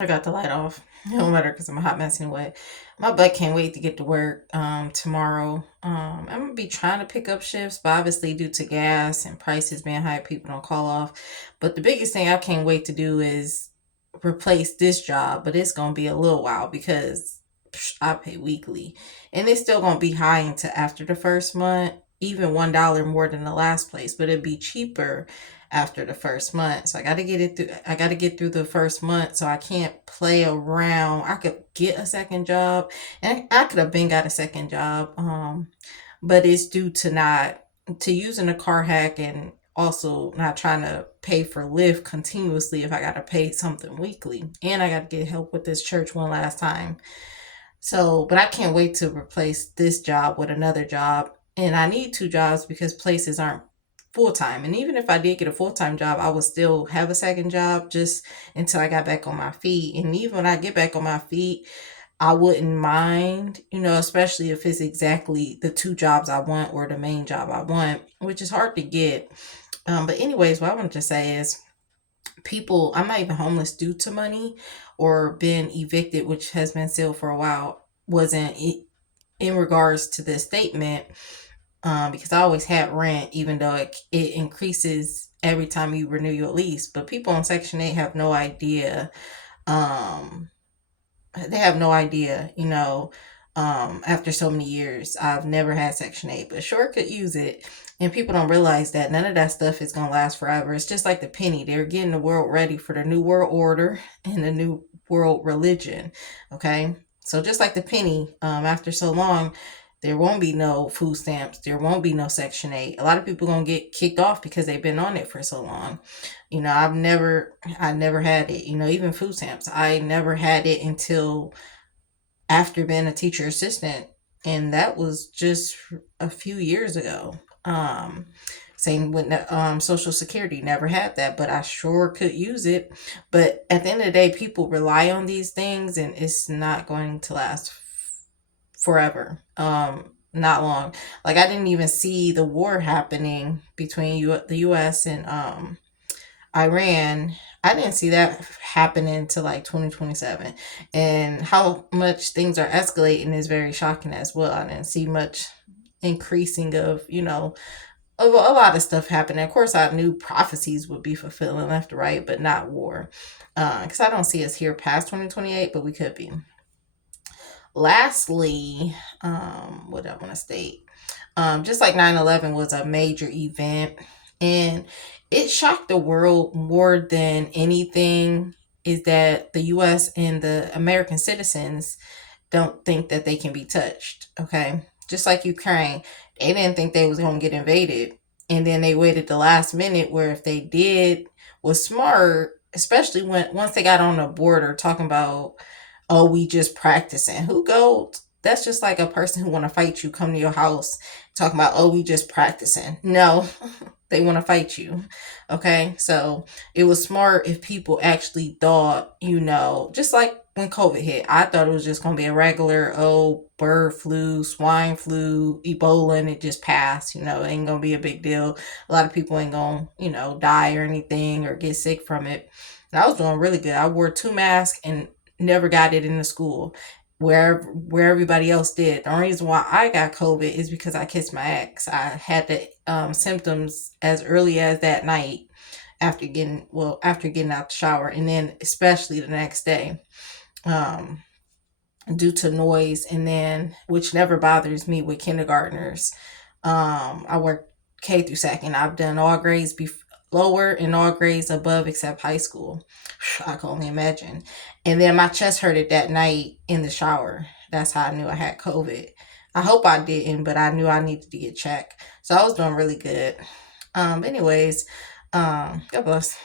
I got the light off. It don't matter because I'm a hot mess anyway. My butt can't wait to get to work tomorrow. I'm gonna be trying to pick up shifts, but obviously due to gas and prices being high, people don't call off. But the biggest thing I can't wait to do is replace this job, but it's gonna be a little while because I pay weekly, and it's still gonna be high into after the first month, even $1 more than the last place, but it'd be cheaper after the first month. So I got to get it through. I got to get through the first month. So I can't play around. I could get a second job, and I could have been got a second job. But it's due to not to using a car hack and also not trying to pay for Lyft continuously if I got to pay something weekly, and I got to get help with this church one last time. So, but I can't wait to replace this job with another job. And I need two jobs because places aren't full time. And even if I did get a full time job, I would still have a second job just until I got back on my feet. And even when I get back on my feet, I wouldn't mind, especially if it's exactly the two jobs I want or the main job I want, which is hard to get. But, anyways, what I wanted to say is people, I'm not even homeless due to money or been evicted, which has been sealed for a while, wasn't in regards to this statement, because I always had rent, even though it increases every time you renew your lease. But people on Section 8 have no idea. Um, they have no idea, after so many years. I've never had Section 8, but sure could use it. And people don't realize that none of that stuff is going to last forever. It's just like the penny. They're getting the world ready for the new world order and the new world religion. Okay. So just like the penny, after so long, there won't be no food stamps. There won't be no Section 8. A lot of people going to get kicked off because they've been on it for so long. I never had it, even food stamps. I never had it until after being a teacher assistant. And that was just a few years ago. Same with Social Security, never had that, but I sure could use it. But at the end of the day, people rely on these things, and it's not going to last forever. Not long. Like I didn't even see the war happening between the U.S. and Iran. I didn't see that happening until like 2027. And how much things are escalating is very shocking as well. I didn't see much increasing of a lot of stuff happening. Of course, I knew prophecies would be fulfilling left to right, but not war. Because I don't see us here past 2028, but we could be. Lastly, what do I want to state? Just like 9/11 was a major event, and it shocked the world more than anything, is that the US and the American citizens don't think that they can be touched. Okay. Just like Ukraine, they didn't think they was going to get invaded. And then they waited the last minute, where if they did, was smart, especially when once they got on the border talking about, oh, we just practicing. Who goes? That's just like a person who want to fight you come to your house talking about, oh, we just practicing. No, they want to fight you. Okay. So it was smart if people actually thought, just like when COVID hit, I thought it was just going to be a regular, oh, bird flu, swine flu, Ebola, and it just passed. It ain't going to be a big deal. A lot of people ain't going to, die or anything or get sick from it. And I was doing really good. I wore 2 masks and never got it in the school where everybody else did. The only reason why I got COVID is because I kissed my ex. I had the symptoms as early as that night after getting out the shower, and then especially the next day, um, due to noise, and then which never bothers me with kindergartners. I work K through second. I've done all grades lower and all grades above except high school. I can only imagine. And then my chest hurted that night in the shower. That's how I knew I had COVID. I hope I didn't, but I knew I needed to get checked. So I was doing really good. Anyways, God bless.